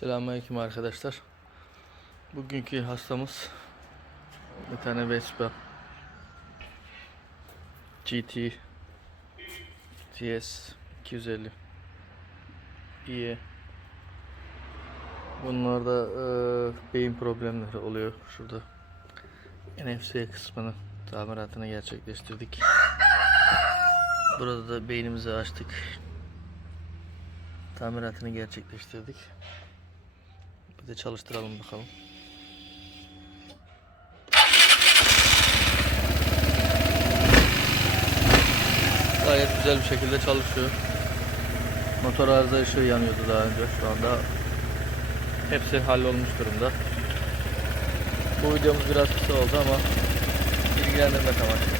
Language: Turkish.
Selamünaleyküm arkadaşlar. Bugünkü hastamız bir tane Vespa GT TS 250 iyi. Bunlarda e, beyin problemleri oluyor şurada. NFC kısmını tamiratını gerçekleştirdik. Burada da beynimizi açtık. Tamiratını gerçekleştirdik. De çalıştıralım bakalım. Gayet güzel bir şekilde çalışıyor. Motor arıza ışığı yanıyordu daha önce. Şu anda hepsi hallolmuş durumda. Bu videomuz biraz kısa oldu ama bilgilendirmek amaçlı.